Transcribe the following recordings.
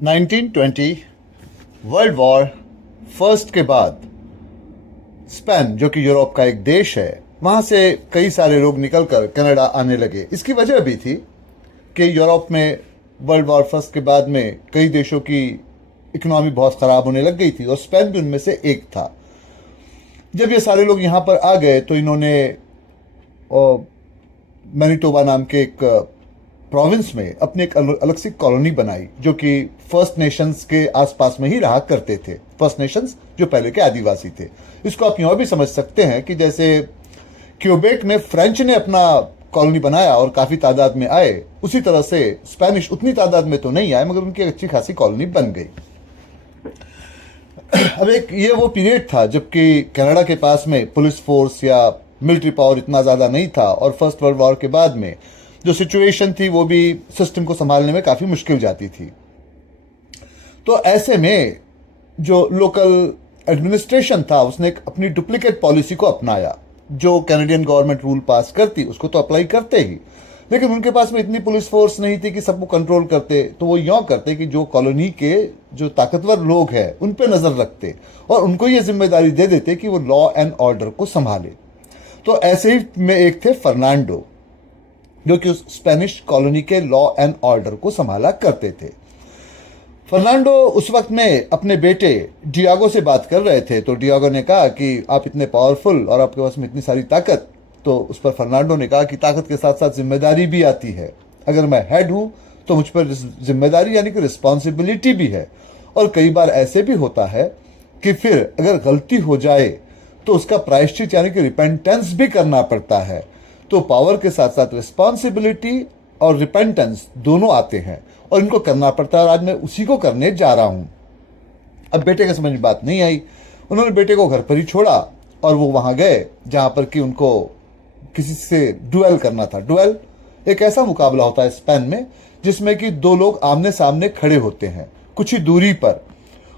1920 world war first के बाद Spain, जो कि यूरोप का एक देश है, वहां से कई सारे लोग निकलकर कनाडा आने लगे। इसकी वजह भी थी कि यूरोप में वर्ल्ड वॉर फर्स्ट के बाद में कई देशों की इकोनॉमी बहुत ख़राब होने लग गई थी और स्पेन भी उनमें से एक था। जब ये सारे लोग यहाँ पर आ गए तो इन्होंने मैनिटोबा नाम के एक प्रोविंस में अपनी एक अलग सी कॉलोनी बनाई, जो कि फर्स्ट नेशंस के आसपास में ही रहा करते थे। फर्स्ट नेशंस जो पहले के आदिवासी थे। इसको आप यूँ भी समझ सकते हैं कि जैसे क्यूबेक में फ्रेंच ने अपना कॉलोनी बनाया और काफ़ी तादाद में आए, उसी तरह से स्पेनिश उतनी तादाद में तो नहीं आए, मगर उनकी अच्छी खासी कॉलोनी बन गई। अब एक ये वो पीरियड था जबकि कनाडा के पास में पुलिस फोर्स या मिलिट्री पावर इतना ज़्यादा नहीं था, और फर्स्ट वर्ल्ड वॉर के बाद में जो सिचुएशन थी वो भी सिस्टम को संभालने में काफ़ी मुश्किल जाती थी। तो ऐसे में जो लोकल एडमिनिस्ट्रेशन था उसने अपनी डुप्लीकेट पॉलिसी को अपनाया। जो कैनेडियन गवर्नमेंट रूल पास करती उसको तो अप्लाई करते ही, लेकिन उनके पास में इतनी पुलिस फोर्स नहीं थी कि सबको कंट्रोल करते। तो वो यूँ करते कि जो कॉलोनी के जो ताकतवर लोग हैं उन पर नज़र रखते और उनको ये जिम्मेदारी दे देते कि वो लॉ एंड ऑर्डर को संभाले। तो ऐसे ही में एक थे फर्नांडो, जो कि उस स्पेनिश कॉलोनी के लॉ एंड ऑर्डर को संभाला करते थे। फर्नांडो उस वक्त में अपने बेटे डियागो से बात कर रहे थे। तो डियागो ने कहा कि आप इतने पावरफुल और आपके पास में इतनी सारी ताकत। तो उस पर फर्नांडो ने कहा कि ताकत के साथ साथ जिम्मेदारी भी आती है। अगर मैं हेड हूं तो मुझ पर जिम्मेदारी यानी कि रिस्पॉन्सिबिलिटी भी है। और कई बार ऐसे भी होता है कि फिर अगर गलती हो जाए तो उसका प्रायश्चित यानी कि रिपेंटेंस भी करना पड़ता है। तो पावर के साथ साथ रिस्पॉन्सिबिलिटी और रिपेंटेंस दोनों आते हैं और इनको करना पड़ता है, और आज मैं उसी को करने जा रहा हूं। अब बेटे के समझ में बात नहीं आई। उन्होंने बेटे को घर पर ही छोड़ा और वो वहां गए जहां पर कि उनको किसी से डुएल करना था। डुएल एक ऐसा मुकाबला होता है स्पेन में जिसमें कि दो लोग आमने सामने खड़े होते हैं कुछ ही दूरी पर,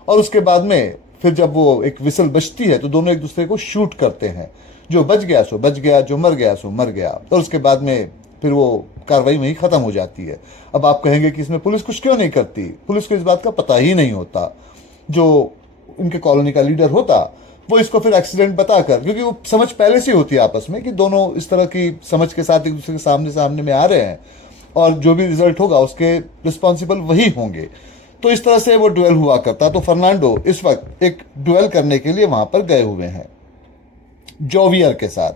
और उसके बाद में फिर जब वो एक विसल बजती है तो दोनों एक दूसरे को शूट करते हैं। जो बच गया सो बच गया, जो मर गया सो मर गया, और उसके बाद में फिर वो कार्रवाई वहीं खत्म हो जाती है। अब आप कहेंगे कि इसमें पुलिस कुछ क्यों नहीं करती? पुलिस को इस बात का पता ही नहीं होता। जो उनके कॉलोनी का लीडर होता वो इसको फिर एक्सीडेंट बताकर, क्योंकि वो समझ पहले से होती है आपस में कि दोनों इस तरह की समझ के साथ एक दूसरे के सामने सामने में आ रहे हैं और जो भी रिजल्ट होगा उसके रिस्पॉन्सिबल वही होंगे। तो इस तरह से वो डुएल हुआ करता। तो फर्नांडो इस वक्त एक डुएल करने के लिए वहां पर गए हुए हैं जोवियर के साथ।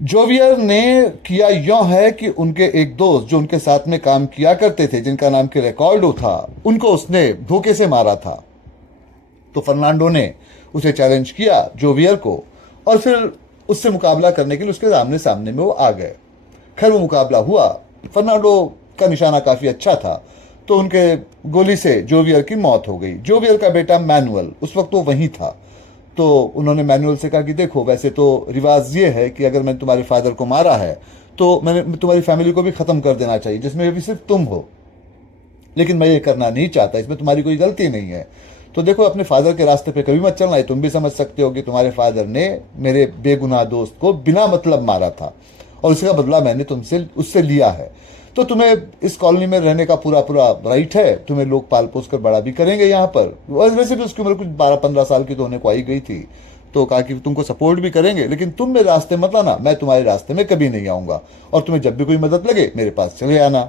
जोवियर ने किया यूं है कि उनके एक दोस्त जो उनके साथ में काम किया करते थे, जिनका नाम के रिकॉर्डो था, उनको उसने धोखे से मारा था। तो फर्नांडो ने उसे चैलेंज किया जोवियर को, और फिर उससे मुकाबला करने के लिए उसके सामने सामने में वो आ गए। खैर वो मुकाबला हुआ। फर्नांडो का निशाना काफ़ी अच्छा था, तो उनके गोली से जोवियर की मौत हो गई। जोवियर का बेटा मैनुअल उस वक्त वो वहीं था। तो उन्होंने मैनुअल से कहा कि देखो, वैसे तो रिवाज ये है कि अगर मैंने तुम्हारे फादर को मारा है तो मैंने तुम्हारी फैमिली को भी ख़त्म कर देना चाहिए, जिसमें भी सिर्फ तुम हो, लेकिन मैं ये करना नहीं चाहता, इसमें तुम्हारी कोई गलती नहीं है। तो देखो, अपने फादर के रास्ते पे कभी मत चलना है। तुम भी समझ सकते हो कि तुम्हारे फादर ने मेरे बेगुनाह दोस्त को बिना मतलब मारा था और उसका बदला मैंने तुमसे उससे लिया है। तो तुम्हें इस कॉलोनी में रहने का पूरा पूरा राइट है। तुम्हें लोग पाल पोस कर बड़ा भी करेंगे यहाँ पर। वैसे भी उसकी उम्र कुछ 12-15 साल की तो होने को आई गई थी। तो कहा कि तुमको सपोर्ट भी करेंगे, लेकिन तुम मेरे रास्ते मत आना, मैं तुम्हारे रास्ते में कभी नहीं आऊँगा, और तुम्हें जब भी कोई मदद लगे मेरे पास चले आना।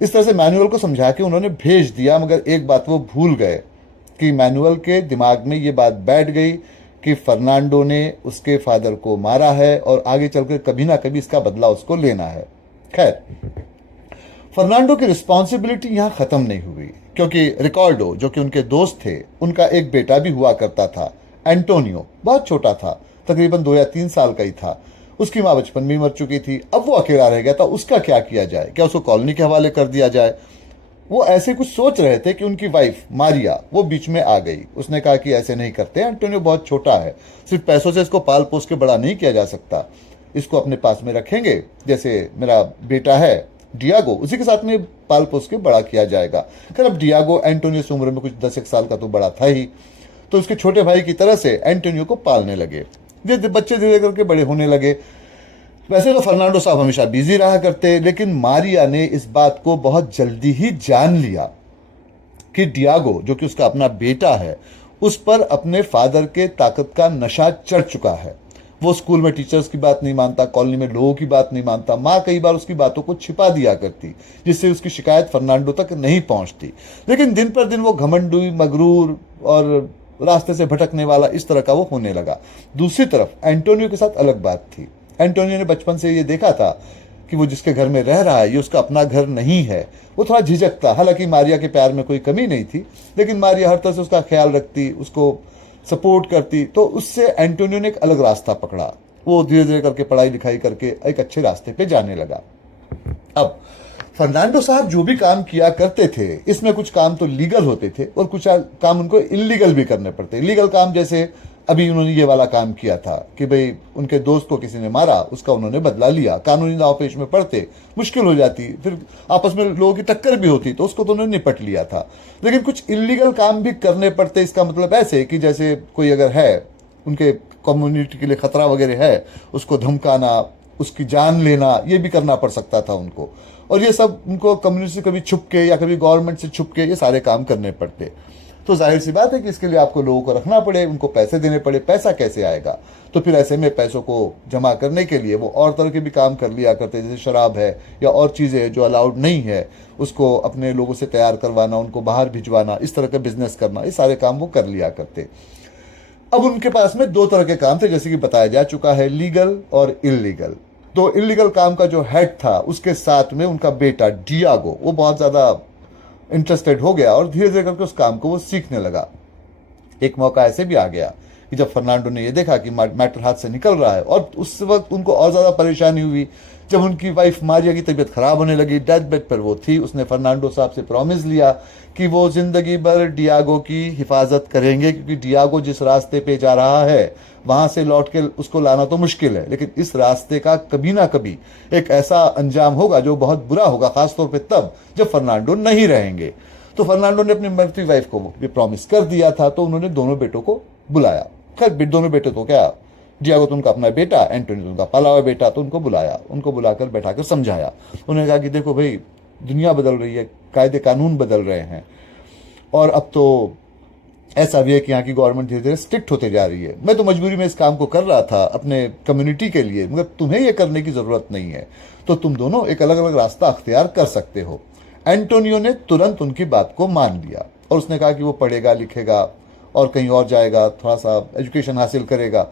इस तरह से मैनुअल को समझा के उन्होंने भेज दिया। मगर एक बात वो भूल गए कि मैनुअल के दिमाग में ये बात बैठ गई कि फर्नांडो ने उसके फादर को मारा है और आगे चलकर कभी ना कभी इसका बदला उसको लेना है। खैर, फर्नांडो की रिस्पॉन्सिबिलिटी यहाँ ख़त्म नहीं हुई, क्योंकि रिकॉर्डो जो कि उनके दोस्त थे, उनका एक बेटा भी हुआ करता था, एंटोनियो। बहुत छोटा था, तकरीबन 2 या 3 साल का ही था। उसकी माँ बचपन में मर चुकी थी। अब वो अकेला रह गया था। उसका क्या किया जाए? क्या उसको कॉलोनी के हवाले कर दिया जाए? वो ऐसे कुछ सोच रहे थे कि उनकी वाइफ मारिया वो बीच में आ गई। उसने कहा कि ऐसे नहीं करते, एंटोनियो बहुत छोटा है, सिर्फ पैसों से इसको पाल पोस के बड़ा नहीं किया जा सकता, इसको अपने पास में रखेंगे, जैसे मेरा बेटा है डियागो, उसी के साथ में पाल पोस के बड़ा किया जाएगा। खैर, अब डियागो एंटोनियो से उम्र में कुछ 10 साल का तो बड़ा था ही, तो उसके छोटे भाई की तरह से एंटोनियो को पालने लगे। बच्चे धीरे करके बड़े होने लगे। वैसे तो फर्नांडो साहब हमेशा बिजी रहा करते, लेकिन मारिया ने इस बात को बहुत जल्दी ही जान लिया कि डियागो, जो कि उसका अपना बेटा है, उस पर अपने फादर के ताकत का नशा चढ़ चुका है। वो स्कूल में टीचर्स की बात नहीं मानता, कॉलोनी में लोगों की बात नहीं मानता। माँ कई बार उसकी बातों को छिपा दिया करती, जिससे उसकी शिकायत फर्नांडो तक नहीं पहुंचती। लेकिन दिन पर दिन वो घमंडी, मगरूर और रास्ते से भटकने वाला इस तरह का वो होने लगा। दूसरी तरफ एंटोनियो के साथ अलग बात थी। एंटोनियो ने बचपन से ये देखा था कि वो जिसके घर में रह रहा है ये उसका अपना घर नहीं है। वो थोड़ा झिझकता, हालांकि मारिया के प्यार में कोई कमी नहीं थी, लेकिन मारिया हर तरह से उसका ख्याल रखती, उसको सपोर्ट करती। तो उससे एंटोनियो ने एक अलग रास्ता पकड़ा। वो धीरे धीरे करके पढ़ाई लिखाई करके एक अच्छे रास्ते पे जाने लगा। अब फर्नांडो साहब जो भी काम किया करते थे, इसमें कुछ काम तो लीगल होते थे और कुछ काम उनको इलीगल भी करने पड़ते। लीगल काम जैसे अभी उन्होंने ये वाला काम किया था कि भाई उनके दोस्त को किसी ने मारा, उसका उन्होंने बदला लिया। कानूनी दांव पेच में पड़ते, मुश्किल हो जाती, फिर आपस में लोगों की टक्कर भी होती, तो उसको तो उन्होंने निपट लिया था। लेकिन कुछ इलीगल काम भी करने पड़ते। इसका मतलब ऐसे कि जैसे कोई अगर है, उनके कम्युनिटी के लिए खतरा वगैरह है, उसको धमकाना, उसकी जान लेना, ये भी करना पड़ सकता था उनको। और ये सब उनको कम्युनिटी से कभी छुप के या कभी गवर्नमेंट से छुप के ये सारे काम करने पड़ते। तो जाहिर सी बात है कि इसके लिए आपको लोगों को रखना पड़े, उनको पैसे देने पड़े। पैसा कैसे आएगा? तो फिर ऐसे में पैसों को जमा करने के लिए वो और तरह के भी काम कर लिया करते, जैसे शराब है या और चीज़ें जो अलाउड नहीं है, उसको अपने लोगों से तैयार करवाना, उनको बाहर भिजवाना, इस तरह का बिजनेस करना, ये सारे काम वो कर लिया करते। अब उनके पास में दो तरह के काम थे, जैसे कि बताया जा चुका है, लीगल और इलीगल। तो इलीगल काम का जो हेड था, उसके साथ में उनका बेटा डियागो, वो बहुत ज़्यादा इंटरेस्टेड हो गया और धीरे धीरे करके उस काम को वो सीखने लगा। एक मौका ऐसे भी आ गया कि जब फर्नांडो ने ये देखा कि मैटर हाथ से निकल रहा है, और उस वक्त उनको और ज़्यादा परेशानी हुई जब उनकी वाइफ मारिया की तबीयत खराब होने लगी। डेथ बेड पर वो थी। उसने फर्नांडो साहब से प्रॉमिस लिया कि वो जिंदगी भर डियागो की हिफाजत करेंगे, क्योंकि डियागो जिस रास्ते पे जा रहा है वहां से लौट के उसको लाना तो मुश्किल है, लेकिन इस रास्ते का कभी ना कभी एक ऐसा अंजाम होगा जो बहुत बुरा होगा, खासतौर पे तब जब फर्नांडो नहीं रहेंगे। तो फर्नांडो ने अपनी मरती वाइफ को भी प्रॉमिस कर दिया था। तो उन्होंने दोनों बेटों को बुलाया। खैर दोनों बेटे तो क्या, डियागो तो उनका अपना बेटा, एंटोनियो तो उनका पाला हुआ बेटा, तो उनको बुलाया, उनको बुलाकर बैठाकर समझाया। उन्होंने कहा कि देखो भाई, दुनिया बदल रही है, कायदे कानून बदल रहे हैं, और अब तो ऐसा भी है कि यहाँ की गवर्नमेंट धीरे धीरे स्ट्रिक्ट होते जा रही है। मैं तो मजबूरी में इस काम को कर रहा था अपने कम्युनिटी के लिए, मगर तुम्हें ये करने की ज़रूरत नहीं है, तो तुम दोनों एक अलग अलग रास्ता अख्तियार कर सकते हो। एंटोनियो ने तुरंत उनकी बात को मान लिया और उसने कहा कि वो पढ़ेगा, लिखेगा और कहीं और जाएगा, थोड़ा सा एजुकेशन हासिल करेगा।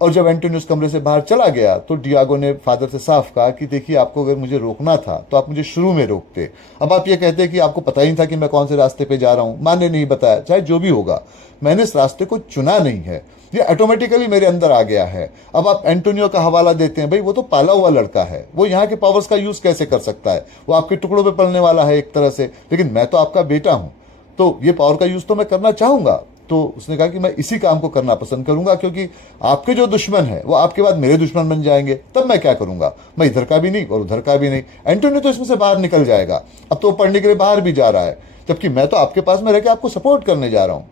और जब एंटोनियो उस कमरे से बाहर चला गया तो डियागो ने फादर से साफ कहा कि देखिए, आपको अगर मुझे रोकना था तो आप मुझे शुरू में रोकते। अब आप ये कहते हैं कि आपको पता ही नहीं था कि मैं कौन से रास्ते पे जा रहा हूँ, माँ ने नहीं बताया, चाहे जो भी होगा, मैंने इस रास्ते को चुना नहीं है, ये ऑटोमेटिकली मेरे अंदर आ गया है। अब आप एंटोनियो का हवाला देते हैं, भाई वो तो पाला हुआ लड़का है, वो यहाँ के पावर्स का यूज कैसे कर सकता है? वो आपके टुकड़ों पे पलने वाला है एक तरह से, लेकिन मैं तो आपका बेटा हूँ, तो ये पावर का यूज तो मैं करना चाहूंगा। तो उसने कहा कि मैं इसी काम को करना पसंद करूंगा, क्योंकि आपके जो दुश्मन है वो आपके बाद मेरे दुश्मन बन जाएंगे, तब मैं क्या करूंगा? मैं इधर का भी नहीं और उधर का भी नहीं। एंटोनियो तो इसमें से बाहर निकल जाएगा, अब तो वो पढ़ने के लिए बाहर भी जा रहा है, जबकि मैं तो आपके पास में रह के आपको सपोर्ट करने जा रहा हूँ।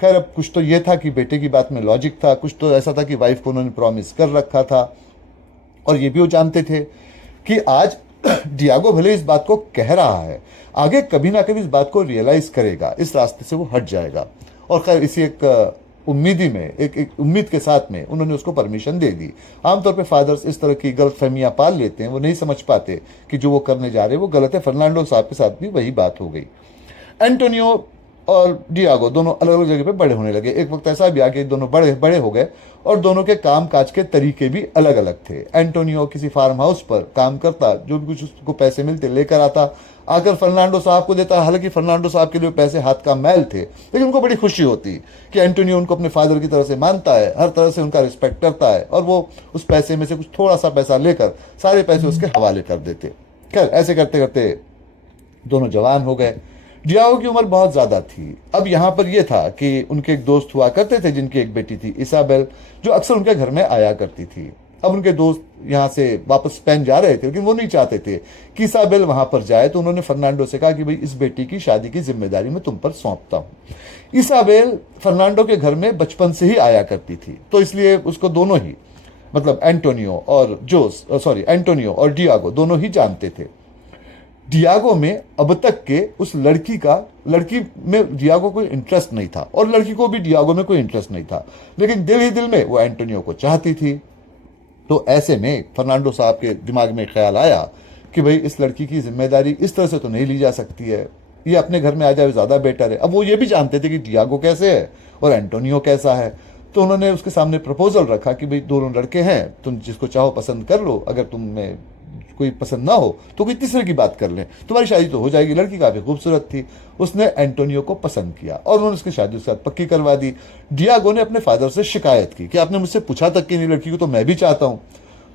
खैर, अब कुछ तो ये था कि बेटे की बात में लॉजिक था, कुछ तो ऐसा था कि वाइफ को उन्होंने प्रॉमिस कर रखा था, और ये भी वो जानते थे कि आज डियागो भले इस बात को कह रहा है, आगे कभी ना कभी इस बात को रियलाइज करेगा, इस रास्ते से वो हट जाएगा। और खैर इसी एक उम्मीदी में, एक उम्मीद के साथ में उन्होंने उसको परमिशन दे दी। आमतौर पे फादर्स इस तरह की गलत फहमियाँ पाल लेते हैं, वो नहीं समझ पाते कि जो वो करने जा रहे हैं वो गलत है। फर्नांडो साहब के साथ भी वही बात हो गई। एंटोनियो और डियागो दोनों अलग अलग जगह पे बड़े होने लगे। एक वक्त ऐसा भी आ कि दोनों बड़े बड़े हो गए और दोनों के काम काज के तरीके भी अलग अलग थे। एंटोनियो किसी फार्म हाउस पर काम करता, जो भी कुछ उसको पैसे मिलते लेकर आता, आकर फर्नांडो साहब को देता। हालांकि फर्नांडो साहब के लिए पैसे हाथ का मैल थे, लेकिन उनको बड़ी खुशी होती कि एंटोनियो उनको अपने फादर की तरह से मानता है, हर तरह से उनका रिस्पेक्ट करता है, और वो उस पैसे में से कुछ थोड़ा सा पैसा लेकर सारे पैसे उसके हवाले कर देते। खैर ऐसे करते करते दोनों जवान हो गए। डियागो की उम्र बहुत ज़्यादा थी। अब यहाँ पर यह था कि उनके एक दोस्त हुआ करते थे जिनकी एक बेटी थी इसाबेल, जो अक्सर उनके घर में आया करती थी। अब उनके दोस्त यहाँ से वापस स्पेन जा रहे थे, लेकिन वो नहीं चाहते थे कि इसाबेल वहाँ पर जाए, तो उन्होंने फर्नांडो से कहा कि भाई इस बेटी की शादी की जिम्मेदारी मैं तुम पर सौंपता हूँ। इसाबेल फर्नांडो के घर में बचपन से ही आया करती थी, तो इसलिए उसको दोनों ही, मतलब एंटोनियो और डियागो दोनों ही जानते थे। डियागो में अब तक के उस लड़की में डियागो को इंटरेस्ट नहीं था और लड़की को भी डियागो में कोई इंटरेस्ट नहीं था, लेकिन दिल ही दिल में वो एंटोनियो को चाहती थी। तो ऐसे में फर्नांडो साहब के दिमाग में ख्याल आया कि भाई इस लड़की की जिम्मेदारी इस तरह से तो नहीं ली जा सकती है, ये अपने घर में आ जाए ज़्यादा बेटर है। अब वो ये भी जानते थे कि डियागो कैसे है और एंटोनियो कैसा है, तो उन्होंने उसके सामने प्रपोजल रखा कि भाई दोनों लड़के हैं, तुम जिसको चाहो पसंद कर लो, अगर तुम्हें कोई पसंद ना हो तो कोई तीसरे की बात कर लें, तुम्हारी शादी तो हो जाएगी। लड़की काफी खूबसूरत थी, उसने एंटोनियो को पसंद किया और उन्होंने उसकी शादी उसके साथ पक्की करवा दी। डियागो ने अपने फादर से शिकायत की कि आपने मुझसे पूछा तक कि नहीं, लड़की को तो मैं भी चाहता हूं।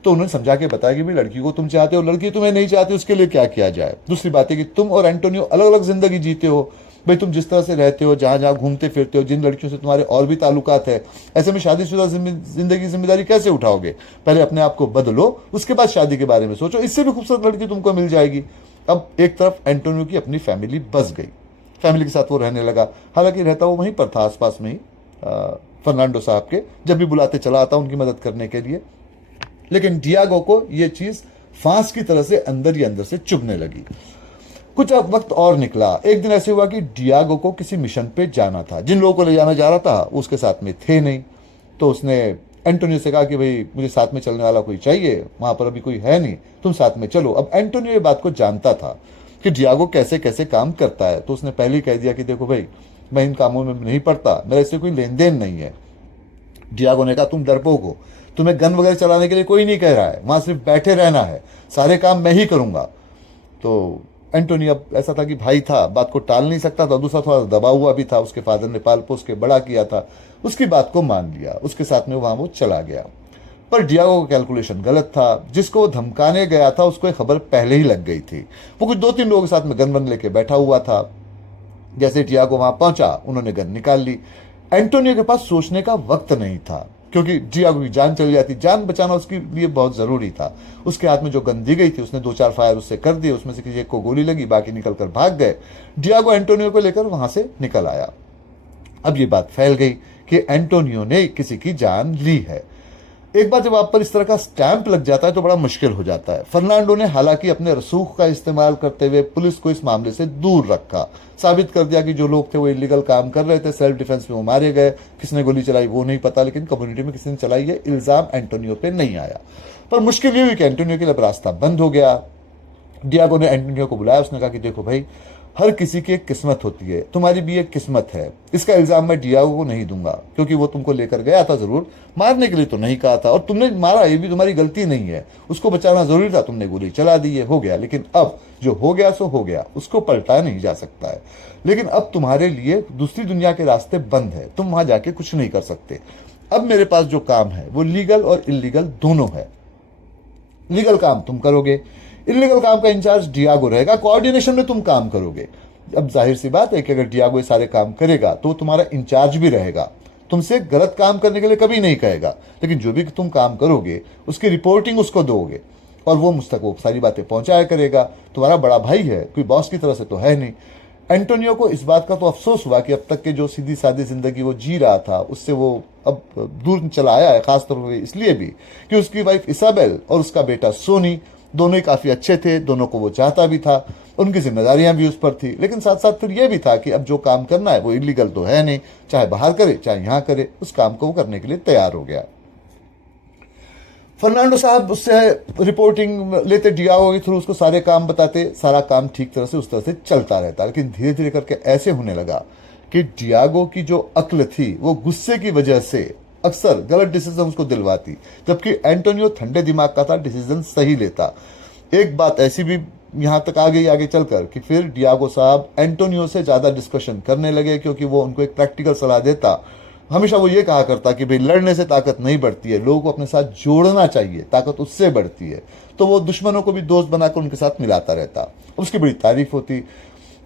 तो उन्होंने समझा के बताया कि भाई लड़की को तुम चाहते हो, लड़की तुम्हें नहीं चाहती, उसके लिए क्या किया जाए। दूसरी बात है कि तुम और एंटोनियो अलग अलग जिंदगी जीते हो, भाई तुम जिस तरह से रहते हो, जहां जहां घूमते फिरते हो, जिन लड़कियों से तुम्हारे और भी ताल्लुकात है, ऐसे में शादीशुदा जिंदगी की जिम्मेदारी कैसे उठाओगे? पहले अपने आप को बदलो, उसके बाद शादी के बारे में सोचो, इससे भी खूबसूरत लड़की तुमको मिल जाएगी। अब एक तरफ एंटोनियो की अपनी फैमिली बस गई, फैमिली के साथ वो रहने लगा। हालांकि रहता वो वहीं पर था, आसपास में ही, फर्नांडो साहब के, जब भी बुलाते चला आता उनकी मदद करने के लिए। लेकिन डियागो को ये चीज फांस की तरह से अंदर ही अंदर से चुभने लगी। कुछ वक्त और निकला। एक दिन ऐसे हुआ कि डियागो को किसी मिशन पे जाना था, जिन लोगों को ले जाना जा रहा था वो उसके साथ में थे नहीं। तो उसने एंटोनियो से कहा कि भाई मुझे साथ में चलने वाला कोई चाहिए, वहां पर अभी कोई है नहीं, तुम साथ में चलो। अब एंटोनियो ये बात को जानता था कि डियागो कैसे कैसे काम करता है, तो उसने पहले ही कह दिया कि देखो भाई मैं इन कामों में नहीं पड़ता, मेरा इससे कोई लेन देन नहीं है। डियागो ने कहा तुम डरपोक हो, तुम्हें गन वगैरह चलाने के लिए कोई नहीं कह रहा है, वहां सिर्फ बैठे रहना है, सारे काम मैं ही करूंगा। तो एंटोनियो अब ऐसा था कि भाई था, बात को टाल नहीं सकता था, दूसरा थोड़ा दबा हुआ भी था, उसके फादर ने पाल पोस के बड़ा किया था, उसकी बात को मान लिया, उसके साथ में वहां वो चला गया। पर डियागो का कैलकुलेशन गलत था, जिसको वो धमकाने गया था उसको एक खबर पहले ही लग गई थी। वो कुछ 2-3 लोगों के साथ में गन वन लेके बैठा हुआ था। जैसे डियागो वहां पहुंचा, उन्होंने गन निकाल ली। एंटोनियो के पास सोचने का वक्त नहीं था, क्योंकि डियागो की जान चली जाती, जान बचाना उसके लिए बहुत जरूरी था। उसके हाथ में जो गन दी गई थी, उसने 2-4 फायर उससे कर दिए, उसमें से किसी एक को गोली लगी, बाकी निकलकर भाग गए। डियागो एंटोनियो को लेकर वहां से निकल आया। अब ये बात फैल गई कि एंटोनियो ने किसी की जान ली है। एक बार जब आप पर इस तरह का स्टैंप लग जाता है तो बड़ा मुश्किल हो जाता है। फर्नांडो ने हालांकि अपने रसूख का इस्तेमाल करते हुए पुलिस को इस मामले से दूर रखा, साबित कर दिया कि जो लोग थे वो इलीगल काम कर रहे थे, सेल्फ डिफेंस में वो मारे गए। किसने गोली चलाई वो नहीं पता, लेकिन कम्युनिटी में किसी ने चलाई है, इल्जाम एंटोनियो पे नहीं आया। पर मुश्किल ये हुई कि एंटोनियो के लिए रास्ता बंद हो गया। डियागो ने एंटोनियो को बुलाया, उसने कहा कि देखो भाई, हर किसी की एक किस्मत होती है, तुम्हारी भी एक किस्मत है। इसका इल्जाम मैं डियागो को नहीं दूंगा, क्योंकि वो तुमको लेकर गया था जरूर, मारने के लिए तो नहीं कहा था, और तुमने मारा ये भी तुम्हारी गलती नहीं है, उसको बचाना जरूरी था, तुमने गोली चला दी है, हो गया। लेकिन अब जो हो गया सो हो गया, उसको पलटाया नहीं जा सकता है। लेकिन अब तुम्हारे लिए दूसरी दुनिया के रास्ते बंद है, तुम वहां जाके कुछ नहीं कर सकते। अब मेरे पास जो काम है वो लीगल और इलीगल दोनों है। लीगल काम तुम करोगे, इलीगल काम का इंचार्ज डियागो रहेगा, कोऑर्डिनेशन में तुम काम करोगे। अब जाहिर सी बात है कि अगर डियागो ये सारे काम करेगा तो तुम्हारा इंचार्ज भी रहेगा, तुमसे गलत काम करने के लिए कभी नहीं कहेगा, लेकिन जो भी तुम काम करोगे उसकी रिपोर्टिंग उसको दोगे और वो मुझ तक वो सारी बातें पहुंचाया करेगा। तुम्हारा बड़ा भाई है, कोई बॉस की तरह से तो है नहीं। एंटोनियो को इस बात का तो अफसोस हुआ कि अब तक के जो सीधी सादी जिंदगी वो जी रहा था उससे वो अब दूर चला आया है, खासतौर पर इसलिए भी कि उसकी वाइफ इसाबेल और उसका बेटा सोनी दोनों ही काफी अच्छे थे, दोनों को वो चाहता भी था, उनकी जिम्मेदारियां भी उस पर थी। लेकिन साथ साथ फिर यह भी था कि अब जो काम करना है वो इलीगल तो है नहीं, चाहे बाहर करे चाहे यहां करे, उस काम को वो करने के लिए तैयार हो गया। फर्नांडो साहब उससे रिपोर्टिंग लेते, डियागो के थ्रू उसको सारे काम बताते, सारा काम ठीक तरह से उस तरह से चलता रहता। लेकिन धीरे धीरे करके ऐसे होने लगा कि डियागो की जो अक्ल थी वो गुस्से की वजह से अक्सर गलत डिसीजन उसको दिलवाती, जबकि एंटोनियो ठंडे दिमाग का था, डिसीजन सही लेता। एक बात ऐसी भी यहां तक आ गई आगे चलकर कि फिर डियागो साहब एंटोनियो से ज्यादा डिस्कशन करने लगे, क्योंकि वो उनको एक प्रैक्टिकल सलाह देता। हमेशा वो ये कहा करता कि भाई लड़ने से ताकत नहीं बढ़ती है, लोगों को अपने साथ जोड़ना चाहिए, ताकत उससे बढ़ती है। तो वो दुश्मनों को भी दोस्त बनाकर उनके साथ मिलाता रहता, उसकी बड़ी तारीफ होती।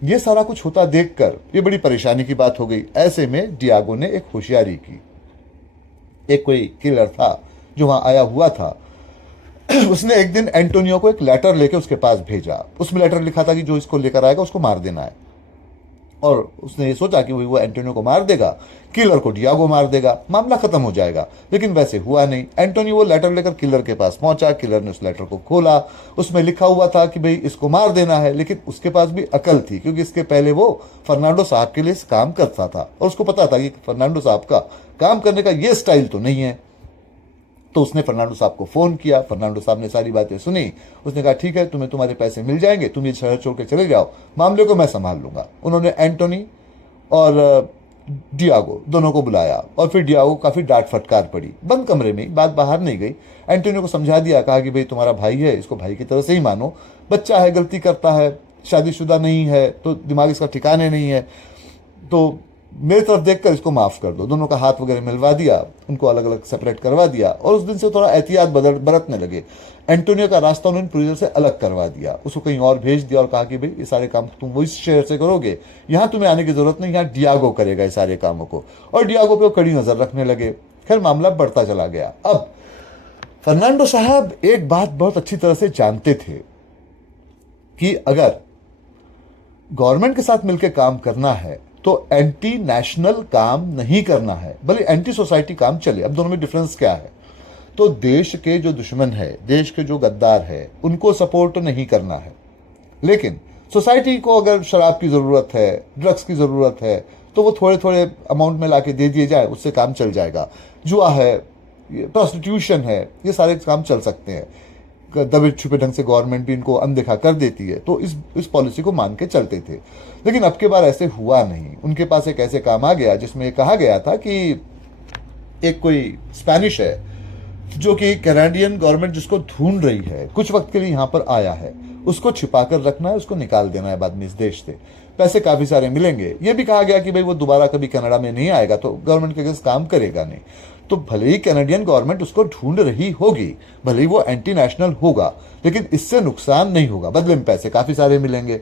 ये सारा कुछ होता देखकर ये बड़ी परेशानी की बात हो गई। ऐसे में डियागो ने एक होशियारी की। एक कोई किलर था जो वहां आया हुआ था, उसने एक दिन एंटोनियो को एक लेटर लेके उसके पास भेजा। उसमें लेटर लिखा था कि जो इसको लेकर आएगा उसको मार देना है। और उसने ये सोचा कि वो एंटोनियो को मार देगा, किलर को डियागो मार देगा, मामला खत्म हो जाएगा। लेकिन वैसे हुआ नहीं। एंटोनियो वो लेटर लेकर किलर के पास पहुंचा, किलर ने उस लेटर को खोला, उसमें लिखा हुआ था कि भाई इसको मार देना है। लेकिन उसके पास भी अकल थी, क्योंकि इसके पहले वो फर्नांडो साहब के लिए काम करता था और उसको पता था कि फर्नांडो साहब का काम करने का ये स्टाइल तो नहीं है। तो उसने फर्नांडो साहब को फ़ोन किया, फर्नांडो साहब ने सारी बातें सुनी। उसने कहा ठीक है, तुम्हें तुम्हारे पैसे मिल जाएंगे, तुम ये शहर छोड़ के चले जाओ, मामले को मैं संभाल लूंगा। उन्होंने एंटोनी और डियागो दोनों को बुलाया और फिर डियागो काफ़ी डांट फटकार पड़ी, बंद कमरे में, बात बाहर नहीं गई। एंटोनियो को समझा दिया, कहा कि भाई तुम्हारा भाई है, इसको भाई की तरह से ही मानो, बच्चा है, गलती करता है, शादीशुदा नहीं है, तो दिमाग इसका ठिकाने नहीं है, तो मेरी तरफ देखकर इसको माफ़ कर दो। दोनों का हाथ वगैरह मिलवा दिया, उनको अलग अलग सेपरेट करवा दिया और उस दिन से थोड़ा एहतियात बरतने लगे। एंटोनियो का रास्ता उन्होंने प्रूजर से अलग करवा दिया, उसको कहीं और भेज दिया और कहा कि भाई ये सारे काम तुम वो इस शहर से करोगे, यहाँ तुम्हें आने की जरूरत नहीं, यहाँ डियागो करेगा ये सारे कामों को। और डियागो पे वो कड़ी नजर रखने लगे। खैर मामला बढ़ता चला गया। अब फर्नांडो साहब एक बात बहुत अच्छी तरह से जानते थे कि अगर गवर्नमेंट के साथ मिलकर काम करना है तो एंटी नेशनल काम नहीं करना है, भले एंटी सोसाइटी काम चले। अब दोनों में डिफरेंस क्या है? तो देश के जो दुश्मन है, देश के जो गद्दार है, उनको सपोर्ट नहीं करना है। लेकिन सोसाइटी को अगर शराब की ज़रूरत है, ड्रग्स की ज़रूरत है, तो वो थोड़े थोड़े अमाउंट में लाके दे दिए जाए, उससे काम चल जाएगा। जुआ है, प्रोस्टिट्यूशन है, ये सारे काम चल सकते हैं। दबे छुपे ढंग से गवर्नमेंट भी इनको अनदेखा कर देती है, तो इस पॉलिसी को मान के चलते थे। लेकिन अब के बार ऐसे हुआ नहीं। उनके पास एक ऐसे काम आ गया जिसमें कहा गया था कि एक कोई स्पेनिश है जो कि कैनेडियन गवर्नमेंट जिसको ढूंढ रही है, कुछ वक्त के लिए यहाँ पर आया है, उसको छिपा कर रखना है, उसको निकाल देना है बाद में इस देश से। पैसे काफ़ी सारे मिलेंगे। ये भी कहा गया कि भाई वो दोबारा कभी कनाडा में नहीं आएगा तो गवर्नमेंट के अगेंस्ट काम करेगा नहीं। तो भले ही कैनेडियन गवर्नमेंट उसको ढूंढ रही होगी, भले ही वो एंटी नेशनल होगा, लेकिन इससे नुकसान नहीं होगा, बदले में पैसे काफ़ी सारे मिलेंगे।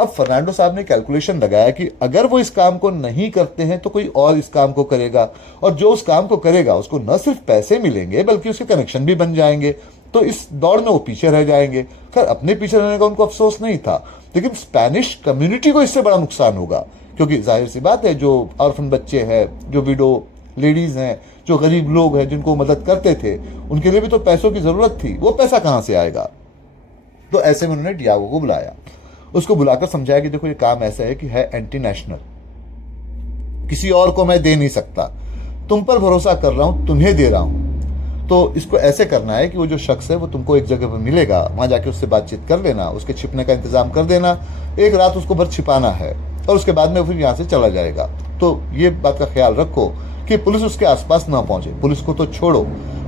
अब फर्नांडो साहब ने कैलकुलेशन लगाया कि अगर वो इस काम को नहीं करते हैं तो कोई और इस काम को करेगा, और जो उस काम को करेगा उसको न सिर्फ पैसे मिलेंगे बल्कि उसके कनेक्शन भी बन जाएंगे। तो इस दौड़ में वो पीछे रह जाएंगे। खैर अपने पीछे रहने का उनको अफसोस नहीं था, लेकिन स्पेनिश कम्युनिटी को इससे बड़ा नुकसान होगा, क्योंकि जाहिर सी बात है, जो ऑर्फन बच्चे हैं, जो विडो लेडीज हैं, जो गरीब लोग हैं जिनको मदद करते थे, उनके लिए भी तो पैसों की जरूरत थी। वो पैसा कहाँ से आएगा? तो ऐसे में उन्होंने डियागो को बुलाया, उसको बुलाकर समझाया कि देखो ये काम ऐसा है कि है एंटी नेशनल, किसी और को मैं दे नहीं सकता, तुम पर भरोसा कर रहा हूं, तुम्हें दे रहा हूं। तो इसको ऐसे करना है कि वो जो शख्स है वो तुमको एक जगह पर मिलेगा, वहां जाके उससे बातचीत कर लेना, उसके छिपने का इंतजाम कर देना, एक रात उसको भर छिपाना है और उसके बाद में फिर यहाँ से चला जाएगा। तो ये बात का ख्याल रखो कि पुलिस उसके आसपास ना पहुंचे। पुलिस को तो छोड़ो,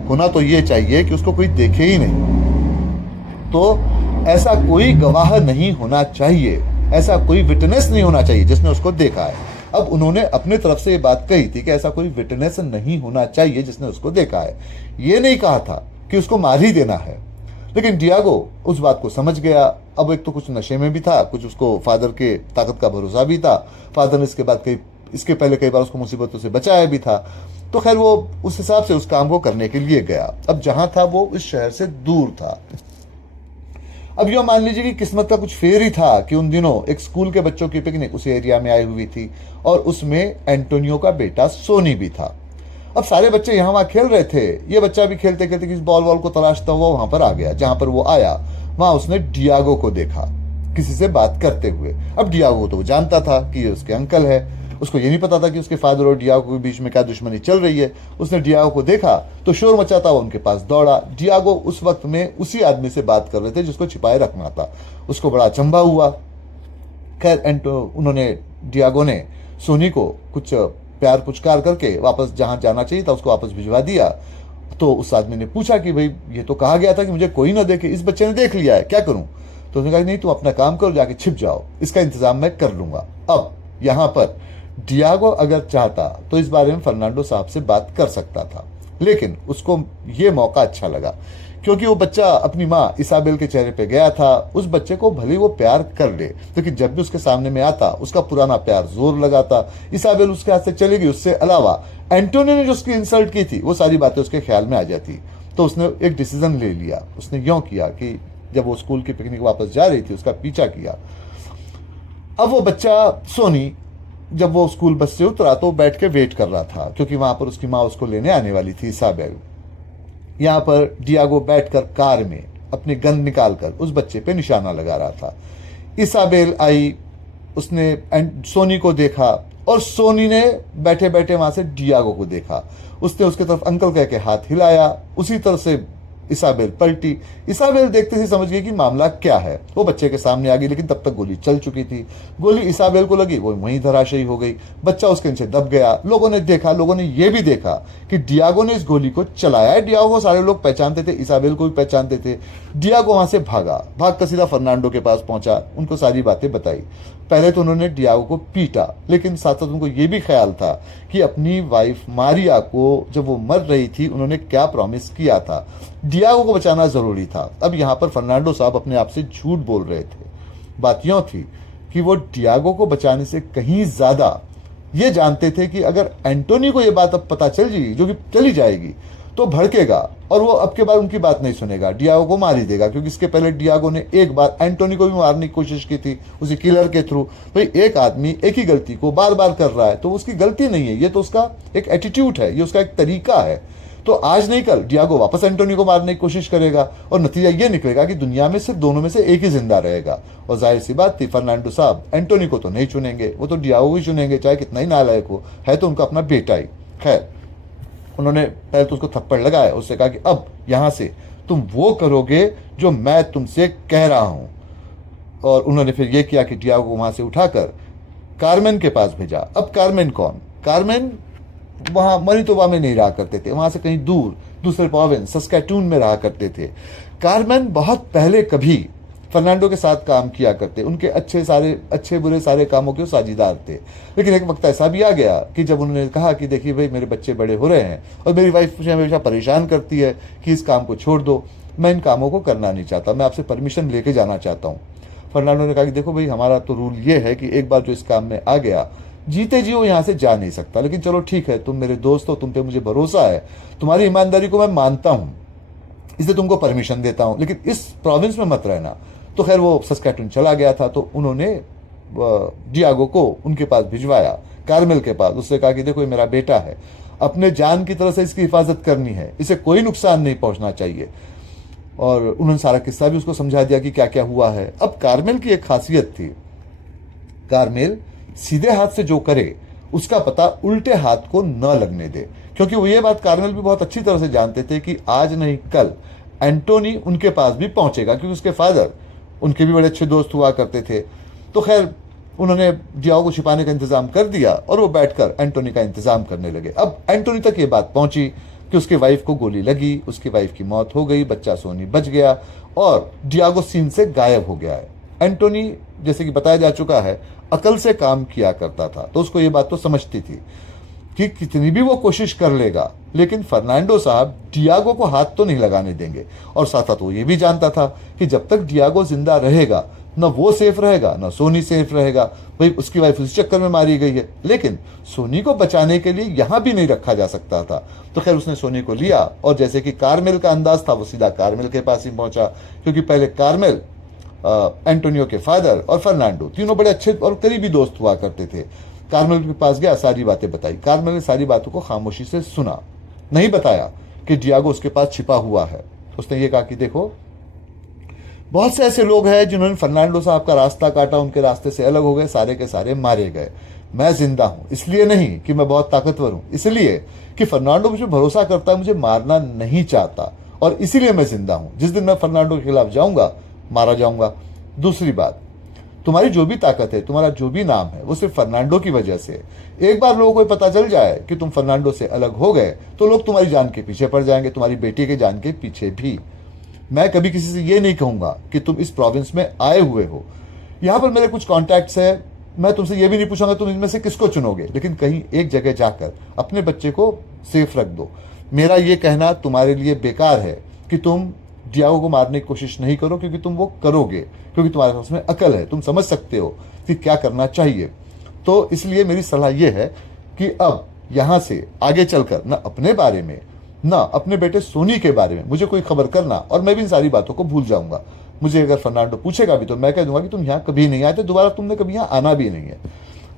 होना तो ये चाहिए कि उसको कोई देखे ही नहीं। तो ऐसा कोई गवाह नहीं होना चाहिए, ऐसा कोई विटनेस नहीं होना चाहिए जिसने उसको देखा है। अब उन्होंने अपनी तरफ से ये बात कही थी कि ऐसा कोई विटनेस नहीं होना चाहिए जिसने उसको देखा है। ये नहीं कहा था कि उसको मार ही देना है। लेकिन डियागो उस बात को समझ गया। अब एक तो कुछ नशे में भी था, कुछ उसको फादर के ताकत का भरोसा भी था। फादर ने इसके पहले कई बार उसको मुसीबतों से बचाया भी था। तो खैर वो उस हिसाब से उस काम को करने के लिए गया। अब जहां था वो इस शहर से दूर था। अब यो मान लीजिए कि किस्मत का कुछ फेर ही था कि उन दिनों एक स्कूल के बच्चों की पिकनिक उस एरिया में आई हुई थी और उसमें एंटोनियो का बेटा सोनी भी था। अब सारे बच्चे यहाँ वहाँ खेल रहे थे। ये बच्चा भी खेलते खेलते किसी बॉल को तलाशता हुआ वहां पर आ गया। जहां पर वो आया वहां उसने डियागो को देखा किसी से बात करते हुए। अब डियागो तो वो जानता था कि ये उसके अंकल है, उसको ये नहीं पता था कि उसके फादर और डियागो के बीच में क्या दुश्मनी चल रही है। उसने डियागो को देखा तो शोर मचाता हुआ उनके पास दौड़ा। डियागो उस वक्त में उसी आदमी से बात कर रहे थे जिसको छिपाए रखना था। उसको बड़ा अचंभा हुआ। खैर उन्होंने डियागो ने सोनी को कुछ प्यार पुचकार करके वापस जहां जाना चाहिए था उसको वापस भिजवा दिया। तो उस आदमी ने पूछा कि भाई ये तो कहा गया था कि मुझे कोई ना देखे, इस बच्चे ने देख लिया है, क्या करूं? तो उसने कहा नहीं, तुम अपना काम करो, जाके छिप जाओ, इसका इंतजाम मैं कर लूंगा। अब यहां पर डियागो अगर चाहता तो इस बारे में फर्नांडो साहब से बात कर सकता था, लेकिन उसको ये मौका अच्छा लगा क्योंकि वो बच्चा अपनी माँ इसाबेल के चेहरे पे गया था। उस बच्चे को भले वो प्यार कर ले, लेकिन जब भी उसके सामने में आता उसका पुराना प्यार जोर लगाता। इसाबेल उसके हाथ से चली गई, उससे अलावा एंटोनियो ने जो उसकी इंसल्ट की थी वो सारी बातें उसके ख्याल में आ जाती। तो उसने एक डिसीजन ले लिया। उसने यूं किया कि जब वो स्कूल की पिकनिक वापस जा रही थी उसका पीछा किया। अब वो बच्चा सोनी जब वो स्कूल बस से उतरा तो बैठ के वेट कर रहा था, क्योंकि वहां पर उसकी माँ उसको लेने आने वाली थी, इसाबेल। यहाँ पर डियागो बैठकर कार में अपनी गन निकालकर उस बच्चे पे निशाना लगा रहा था। इसाबेल आई, उसने सोनी को देखा और सोनी ने बैठे बैठे वहां से डियागो को देखा। उसने उसके तरफ अंकल कह के हाथ हिलाया। उसी तरह से इसाबेल पलटी। इसाबेल देखते ही समझ गई कि मामला क्या है। वो बच्चे के सामने आ गई, लेकिन तब तक गोली चल चुकी थी। गोली इसाबेल को लगी, वो वहीं धराशायी हो गई। बच्चा उसके नीचे दब गया। लोगों ने देखा, लोगों ने यह भी देखा कि डियागो ने इस गोली को चलाया है। डियागो को सारे लोग पहचानते थे, इसाबेल को भी पहचानते थे। डियागो वहां से भागा, भाग कर सीधा फर्नांडो के पास पहुंचा, उनको सारी बातें बताई। पहले तो उन्होंने डियागो को पीटा, लेकिन साथ साथ उनको ये भी ख्याल था कि अपनी वाइफ मारिया को जब वो मर रही थी उन्होंने क्या प्रॉमिस किया था, डियागो को बचाना जरूरी था। अब यहाँ पर फर्नांडो साहब अपने आप से झूठ बोल रहे थे। बात यूं थी कि वो डियागो को बचाने से कहीं ज्यादा ये जानते थे कि अगर एंटोनी को ये बात अब पता चल जाएगी, जो कि चली जाएगी, तो भड़केगा और वो अब के बाद उनकी बात नहीं सुनेगा, डियागो को मार ही देगा। क्योंकि इसके पहले डियागो ने एक बार एंटोनी को भी मारने की कोशिश की थी उसी किलर के थ्रू। भाई एक आदमी एक ही गलती को बार बार कर रहा है तो उसकी गलती नहीं है, ये तो उसका एक एटीट्यूड है, ये उसका एक तरीका है। तो आज नहीं कल डियागो वापस एंटोनी को मारने की कोशिश करेगा और नतीजा ये निकलेगा कि दुनिया में सिर्फ दोनों में से एक ही जिंदा रहेगा। और जाहिर सी बात थी, फर्नांडो साहब एंटोनी को तो नहीं चुनेंगे, वो तो डियागो ही चुनेंगे, चाहे कितना ही नालायक हो, है तो उनका अपना बेटा ही। खैर, उन्होंने पहले तो उसको थप्पड़ लगाया, उससे कहा कि अब यहां से तुम वो करोगे जो मैं तुमसे कह रहा हूं। और उन्होंने फिर यह किया कि डियागो को वहां से उठाकर कार्मेन के पास भेजा। अब कार्मेन कौन? कार्मेन वहां मनीतोबा में नहीं रहा करते थे, वहां से कहीं दूर दूसरे प्रोविंस सस्कैटून में रहा करते थे। कार्मेन बहुत पहले कभी फर्नांडो के साथ काम किया करते, उनके अच्छे बुरे सारे कामों के साझीदार थे। लेकिन एक वक्त ऐसा भी आ गया कि जब उन्होंने कहा कि देखिए भाई, मेरे बच्चे बड़े हो रहे हैं और मेरी वाइफ मुझे हमेशा परेशान करती है कि इस काम को छोड़ दो, मैं इन कामों को करना नहीं चाहता, मैं आपसे परमिशन लेके जाना चाहता हूँ। फर्नांडो ने कहा कि देखो भाई, हमारा तो रूल ये है कि एक बार जो इस काम में आ गया, जीते जी वो यहाँ से जा नहीं सकता। लेकिन चलो ठीक है, तुम मेरे दोस्त हो, तुम पे मुझे भरोसा है, तुम्हारी ईमानदारी को मैं मानता हूँ, इसलिए तुमको परमिशन देता हूँ, लेकिन इस प्रोविंस में मत रहना। तो खैर वो सस्कैटून चला गया था, तो उन्होंने डियागो को उनके पास भिजवाया, कार्मेल के पास। उससे कहा कि देखो ये मेरा बेटा है, अपने जान की तरह से इसकी हिफाजत करनी है, इसे कोई नुकसान नहीं पहुंचना चाहिए। और उन्होंने सारा किस्सा भी उसको समझा दिया कि क्या क्या हुआ है। अब कार्मेल की एक खासियत थी, कार्मेल सीधे हाथ से जो करे उसका पता उल्टे हाथ को न लगने दे। क्योंकि वो ये बात कार्मेल भी बहुत अच्छी तरह से जानते थे कि आज नहीं कल एंटोनी उनके पास भी पहुंचेगा, क्योंकि उसके फादर उनके भी बड़े अच्छे दोस्त हुआ करते थे। तो खैर उन्होंने डियागो को छिपाने का इंतजाम कर दिया और वो बैठकर एंटोनी का इंतजाम करने लगे। अब एंटोनी तक ये बात पहुंची कि उसकी वाइफ को गोली लगी, उसकी वाइफ की मौत हो गई, बच्चा सोनी बच गया और डियागो सीन से गायब हो गया है। एंटोनी, जैसे कि बताया जा चुका है, अकल से काम किया करता था, तो उसको ये बात तो समझती थी कि कितनी भी वो कोशिश कर लेगा, लेकिन फर्नांडो साहब डियागो को हाथ तो नहीं लगाने देंगे। और साथ साथ वो ये भी जानता था कि जब तक डियागो जिंदा रहेगा, न वो सेफ रहेगा, न सोनी सेफ रहेगा। भाई उसकी वाइफ उस चक्कर में मारी गई है, लेकिन सोनी को बचाने के लिए यहां भी नहीं रखा जा सकता था। तो खैर उसने सोनी को लिया और जैसे कि कार्मेल का अंदाज था, वो सीधा कार्मेल के पास ही पहुंचा। क्योंकि पहले कार्मेल, एंटोनियो के फादर और फर्नांडो तीनों बड़े अच्छे और करीबी दोस्त हुआ करते थे। कार्मेल के पास गया, सारी बातें बताई। कार्मेल ने सारी बातों को खामोशी से सुना, नहीं बताया कि डियागो उसके पास छिपा हुआ है। उसने ये कहा कि देखो, बहुत से ऐसे लोग हैं जिन्होंने फर्नांडो साहब का रास्ता काटा, उनके रास्ते से अलग हो गए, सारे के सारे मारे गए। मैं जिंदा हूं इसलिए नहीं कि मैं बहुत ताकतवर हूं, इसलिए कि फर्नांडो मुझे भरोसा करता है, मुझे मारना नहीं चाहता, और इसीलिए मैं जिंदा हूं। जिस दिन मैं फर्नांडो के खिलाफ जाऊंगा, मारा जाऊंगा। दूसरी बात, तुम्हारी जो भी ताकत है, तुम्हारा जो भी नाम है, वो सिर्फ फर्नांडो की वजह से। एक बार लोगों को पता चल जाए कि तुम फर्नांडो से अलग हो गए, तो लोग तुम्हारी जान के पीछे पड़ जाएंगे, तुम्हारी बेटी के जान के पीछे भी। मैं कभी किसी से ये नहीं कहूंगा कि तुम इस प्रोविंस में आए हुए हो। यहां पर मेरे कुछ कॉन्टैक्ट्स है, मैं तुमसे ये भी नहीं पूछूंगा तुम इनमें से किसको चुनोगे, लेकिन कहीं एक जगह जाकर अपने बच्चे को सेफ रख दो। मेरा ये कहना तुम्हारे लिए बेकार है कि तुम डियागो को मारने की कोशिश नहीं करो, क्योंकि तुम वो करोगे, क्योंकि तुम्हारे पास में अकल है, तुम समझ सकते हो कि क्या करना चाहिए। तो इसलिए मेरी सलाह यह है कि अब यहां से आगे चलकर न अपने बारे में, ना अपने बेटे सोनी के बारे में मुझे कोई खबर करना, और मैं भी इन सारी बातों को भूल जाऊंगा। मुझे अगर फर्नांडो पूछेगा भी तो मैं कह दूंगा कि तुम यहाँ कभी नहीं आए थे, दोबारा तुमने कभी यहाँ आना भी नहीं है।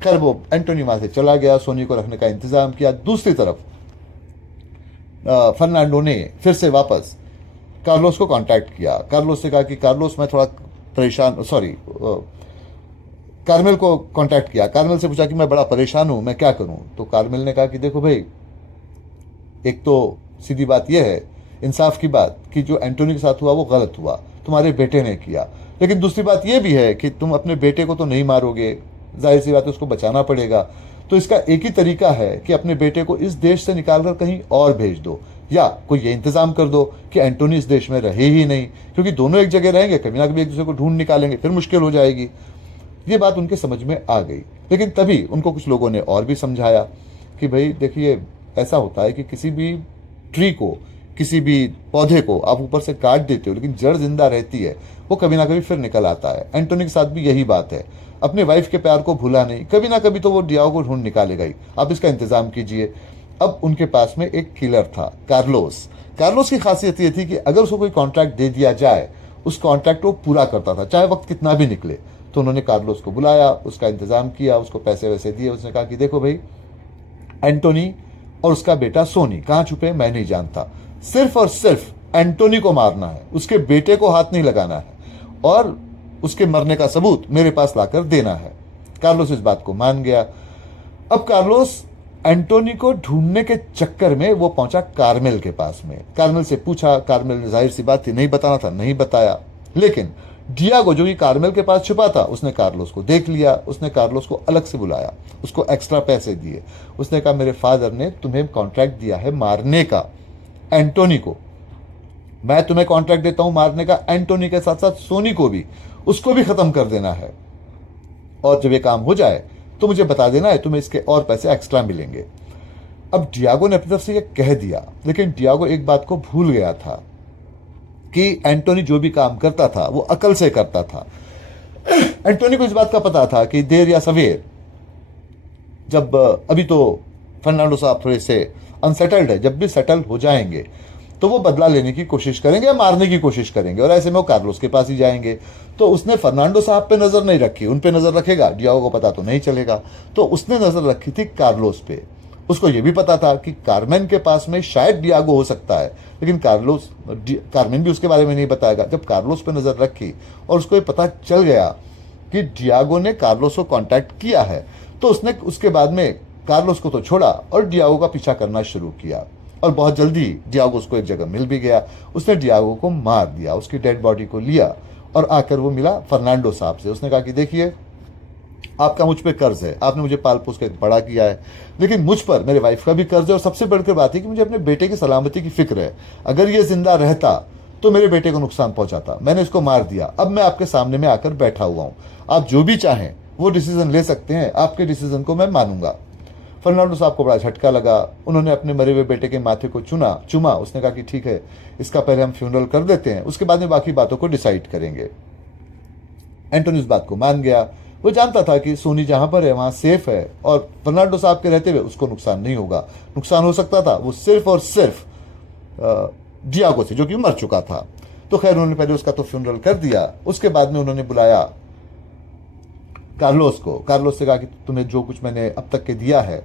खैर वो एंटोनी वहां से चला गया, सोनी को रखने का इंतजाम किया। दूसरी तरफ फर्नांडो ने फिर से वापस कार्लोस को कांटेक्ट किया। कार्लोस से कहा कि कार्लोस मैं थोड़ा परेशान, सॉरी, कार्मेल को कांटेक्ट किया। कार्मेल से पूछा कि मैं बड़ा परेशान हूं, मैं क्या करूं। तो कार्मेल ने कहा कि देखो भाई, एक तो सीधी बात यह है, इंसाफ की बात, कि जो एंटोनी के साथ हुआ वो गलत हुआ, तुम्हारे बेटे ने किया। लेकिन दूसरी बात यह भी है कि तुम अपने बेटे को तो नहीं मारोगे, जाहिर सी बात है उसको बचाना पड़ेगा। तो इसका एक ही तरीका है कि अपने बेटे को इस देश से निकालकर कहीं और भेज दो, या कोई ये इंतजाम कर दो कि एंटोनी इस देश में रहे ही नहीं, क्योंकि दोनों एक जगह रहेंगे, कभी ना कभी एक दूसरे को ढूंढ निकालेंगे, फिर मुश्किल हो जाएगी। ये बात उनके समझ में आ गई। लेकिन तभी उनको कुछ लोगों ने और भी समझाया कि भाई देखिए, ऐसा होता है कि किसी भी ट्री को, किसी भी पौधे को आप ऊपर से काट देते हो, लेकिन जड़ जिंदा रहती है, वो कभी ना कभी फिर निकल आता है। एंटोनी के साथ भी यही बात है, अपने वाइफ के प्यार को भूला नहीं, कभी ना कभी तो वो डियागो को ढूंढ निकालेगा ही, आप इसका इंतजाम कीजिए। अब उनके पास में एक किलर था, कार्लोस। कार्लोस की खासियत ये थी कि अगर उसको कोई कॉन्ट्रैक्ट दे दिया जाए, उस कॉन्ट्रैक्ट को पूरा करता था, चाहे वक्त कितना भी निकले। तो उन्होंने कार्लोस को बुलाया, उसका इंतजाम किया, उसको पैसे वैसे दिए। उसने कहा कि देखो भाई, एंटोनी और उसका बेटा सोनी कहाँ छुपे मैं नहीं जानता, सिर्फ और सिर्फ एंटोनी को मारना है, उसके बेटे को हाथ नहीं लगाना है, और उसके मरने का सबूत मेरे पास लाकर देना है। कार्लोस इस बात को मान गया। अब कार्लोस एंटोनी को ढूंढने के चक्कर में वो पहुंचा कार्मेल के पास में। कार्मेल से पूछा, कार्मेल ने जाहिर सी बात थी नहीं बताना था, नहीं बताया। लेकिन डियागो जो कि कार्मेल के पास छुपा था, उसने कार्लोस को देख लिया। उसने कार्लोस को अलग से बुलाया, उसको एक्स्ट्रा पैसे दिए। उसने कहा मेरे फादर ने तुम्हें कॉन्ट्रैक्ट दिया है मारने का एंटोनी को, मैं तुम्हें कॉन्ट्रैक्ट देता हूं मारने का एंटोनी के साथ साथ सोनी को भी, उसको भी खत्म कर देना है। और जब ये काम हो जाए तो मुझे बता देना है, तुम्हें इसके और पैसे एक्स्ट्रा मिलेंगे। अब डियागो ने अपनी तरफ से ये कह दिया, लेकिन डियागो एक बात को भूल गया था कि एंटोनी जो भी काम करता था वो अकल से करता था। एंटोनी को इस बात का पता था कि देर या सवेर, जब अभी तो फर्नांडो साहब थोड़े से अनसेटल्ड है, जब भी सेटल हो जाएंगे तो वो बदला लेने की कोशिश करेंगे या मारने की कोशिश करेंगे, और ऐसे में वो कार्लोस के पास ही जाएंगे। तो उसने फर्नांडो साहब पे नजर नहीं रखी, उन पे नजर रखेगा डियागो को पता तो नहीं चलेगा। तो उसने नजर रखी थी कार्लोस पे। उसको ये भी पता था कि कार्मेन के पास में शायद डियागो हो सकता है, लेकिन कार्मेन भी उसके बारे में नहीं बताएगा। जब कार्लोस पे नजर रखी और उसको ये पता चल गया कि डियागो ने कार्लोस को कांटेक्ट किया है, तो उसने उसके बाद में कार्लोस को तो छोड़ा और डियागो का पीछा करना शुरू किया। और बहुत जल्दी डियागो उसको एक जगह मिल भी गया। उसने डियागो को मार दिया, उसकी डेड बॉडी को लिया और आकर वो मिला फर्नांडो साहब से। उसने कहा कि देखिए, आपका मुझ पे कर्ज है, आपने मुझे पाल पोस के बड़ा किया है, लेकिन मुझ पर मेरे वाइफ का भी कर्ज है, और सबसे बढ़कर बात है कि मुझे अपने बेटे की सलामती की फिक्र है। अगर ये जिंदा रहता तो मेरे बेटे को नुकसान पहुंचाता, मैंने इसको मार दिया। अब मैं आपके सामने में आकर बैठा हुआ हूं, आप जो भी चाहें वो डिसीजन ले सकते हैं, आपके डिसीजन को मैं मानूंगा। फर्नांडो साहब को बड़ा झटका लगा। उन्होंने अपने मरे हुए बेटे के माथे को चूमा। उसने कहा कि ठीक है, इसका पहले हम फ्यूनरल कर देते हैं, उसके बाद में बाकी बातों को डिसाइड करेंगे। एंटोनी इस बात को मान गया। वो जानता था कि सोनी जहां पर है वहां सेफ है, और फर्नांडो साहब के रहते हुए उसको नुकसान नहीं होगा। नुकसान हो सकता था वो सिर्फ और सिर्फ डियागो से, जो कि मर चुका था। तो खैर उन्होंने पहले उसका तो फ्यूनरल कर दिया। उसके बाद में उन्होंने बुलाया कार्लोस को। कार्लोस से कहा कि तुम्हें जो कुछ मैंने अब तक के दिया है,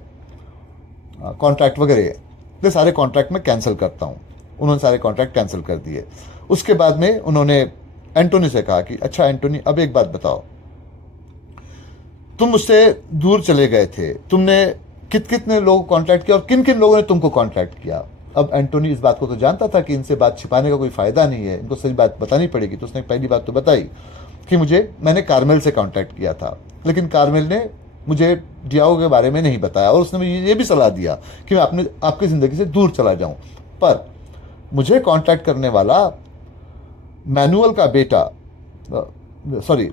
कॉन्ट्रैक्ट वगैरह, ये सारे कॉन्ट्रैक्ट मैं कैंसिल करता हूं। उन्होंने सारे कॉन्ट्रैक्ट कैंसिल कर दिए। उसके बाद में उन्होंने एंटोनी से कहा कि अच्छा एंटोनी, अब एक बात बताओ, तुम मुझसे दूर चले गए थे, तुमने कितने लोगों को कॉन्ट्रैक्ट किया और किन किन लोगों ने तुमको कॉन्ट्रैक्ट किया। अब एंटोनी इस बात को तो जानता था कि इनसे बात छिपाने का कोई फायदा नहीं है, इनको सही बात बतानी पड़ेगी। तो उसने पहली बात तो बताई कि मैंने कार्मेल से कांटेक्ट किया था, लेकिन कार्मेल ने मुझे डियागो के बारे में नहीं बताया, और उसने मुझे ये भी सलाह दिया कि मैं आपकी ज़िंदगी से दूर चला जाऊं। पर मुझे कांटेक्ट करने वाला मैनुअल का बेटा, सॉरी,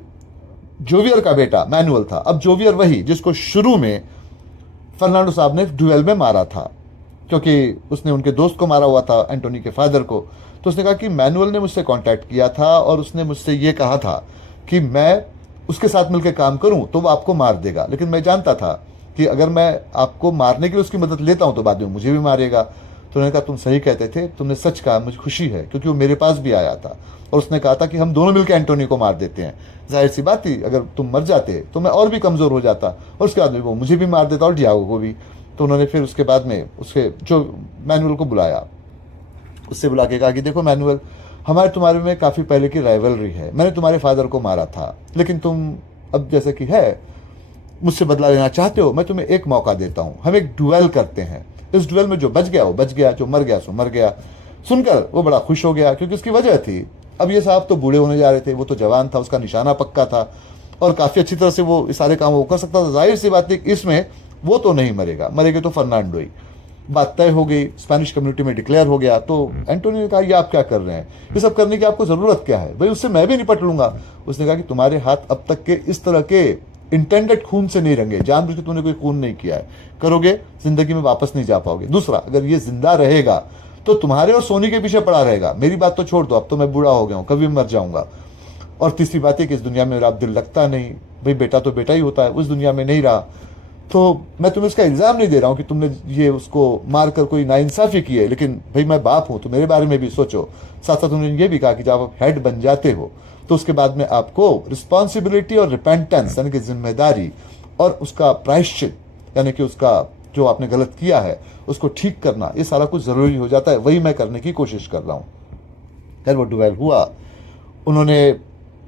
जोवियर का बेटा मैनुअल था। अब जोवियर वही जिसको शुरू में फर्नांडो साहब ने ड्यूएल में मारा था, क्योंकि उसने उनके दोस्त को मारा हुआ था, एंटोनी के फादर को। तो उसने कहा कि मैनुअल ने मुझसे कांटेक्ट किया था और उसने मुझसे ये कहा था कि मैं उसके साथ मिलकर काम करूं तो वो आपको मार देगा, लेकिन मैं जानता था कि अगर मैं आपको मारने के लिए उसकी मदद लेता हूं तो बाद में मुझे भी मारेगा। तो उन्होंने कहा तुम सही कहते थे, तुमने सच कहा, मुझे खुशी है, क्योंकि वो मेरे पास भी आया था और उसने कहा था कि हम दोनों मिलकर एंटोनी को मार देते हैं। जाहिर सी बात थी, अगर तुम मर जाते तो मैं और भी कमज़ोर हो जाता और उसके बाद में वो मुझे भी मार देता और डियागो को भी। तो उन्होंने फिर उसके बाद में उसके जो मैनुअल को बुलाया, उससे बुला के कहा कि देखो मैनुअल, हमारे तुम्हारे में काफ़ी पहले की राइवलरी है, मैंने तुम्हारे फादर को मारा था, लेकिन तुम अब जैसे कि है मुझसे बदला लेना चाहते हो, मैं तुम्हें एक मौका देता हूँ, हम एक डुएल करते हैं। इस डुएल में जो बच गया वो बच गया, जो मर गया सो मर गया। सुनकर वो बड़ा खुश हो गया, क्योंकि उसकी वजह थी, अब ये साहब तो बूढ़े होने जा रहे थे, वो तो जवान था, उसका निशाना पक्का था और काफ़ी अच्छी तरह से वो इस सारे काम वो कर सकता था। जाहिर सी बात है इसमें वो तो नहीं मरेगा, मरेगा तो फर्नांडो ही। बात तय हो गई, स्पेनिश कम्युनिटी में डिक्लेयर हो गया। तो एंटोनी ने कहा ये आप क्या कर रहे हैं, ये सब करने की आपको ज़रूरत क्या है, भाई उससे मैं भी निपट लूंगा। उसने कहा कि तुम्हारे हाथ अब तक के इस तरह के इंटेंडेड खून से नहीं रंगे, जानबूझ के तुमने कोई खून नहीं किया है, करोगे जिंदगी में वापस नहीं जा पाओगे। दूसरा, अगर ये जिंदा रहेगा तो तुम्हारे और सोनी के पीछे पड़ा रहेगा, मेरी बात तो छोड़ दो, अब तो मैं बूढ़ा हो गया हूँ, कभी मर जाऊंगा। और तीसरी बात है कि इस दुनिया में मेरा अब दिल लगता नहीं, भाई बेटा तो बेटा ही होता है, उस दुनिया में नहीं रहा। तो मैं तुम्हें इसका इल्ज़ाम नहीं दे रहा हूँ कि तुमने ये उसको मारकर कोई नाइंसाफ़ी की है, लेकिन भाई मैं बाप हूँ तो मेरे बारे में भी सोचो। साथ साथ उन्होंने ये भी कहा कि जब आप हेड बन जाते हो तो उसके बाद में आपको रिस्पॉन्सिबिलिटी और रिपेंटेंस यानी कि जिम्मेदारी और उसका प्रायश्चित यानी कि उसका जो आपने गलत किया है उसको ठीक करना, ये सारा कुछ ज़रूरी हो जाता है। वही मैं करने की कोशिश कर रहा हूँ। खैर वो डुएल हुआ, उन्होंने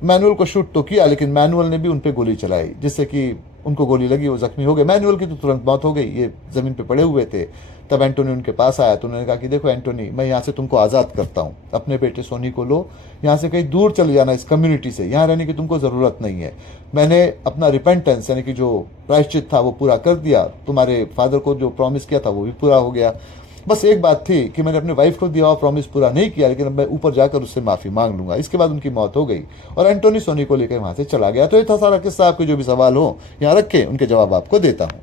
मैनुअल को शूट तो किया, लेकिन मैनुअल ने भी उन पर गोली चलाई, जिससे कि उनको गोली लगी, वो जख्मी हो गए। मैनुअल की तो तुरंत मौत हो गई, ये ज़मीन पे पड़े हुए थे। तब एंटोनी उनके पास आया तो उन्होंने कहा कि देखो एंटोनी, मैं यहाँ से तुमको आज़ाद करता हूँ, अपने बेटे सोनी को लो, यहाँ से कहीं दूर चले जाना, इस कम्युनिटी से, यहाँ रहने की तुमको ज़रूरत नहीं है। मैंने अपना रिपेंटेंस यानी कि जो प्रायश्चित था वो पूरा कर दिया, तुम्हारे फादर को जो प्रॉमिस किया था वो भी पूरा हो गया। बस एक बात थी कि मैंने अपने वाइफ को दिया हुआ प्रॉमिस पूरा नहीं किया, लेकिन अब मैं ऊपर जाकर उससे माफ़ी मांग लूंगा। इसके बाद उनकी मौत हो गई और एंटोनी सोनी को लेकर वहाँ से चला गया। तो ये था सारा किस्सा। आपके जो भी सवाल हो यहाँ रखे, उनके जवाब आपको देता हूँ।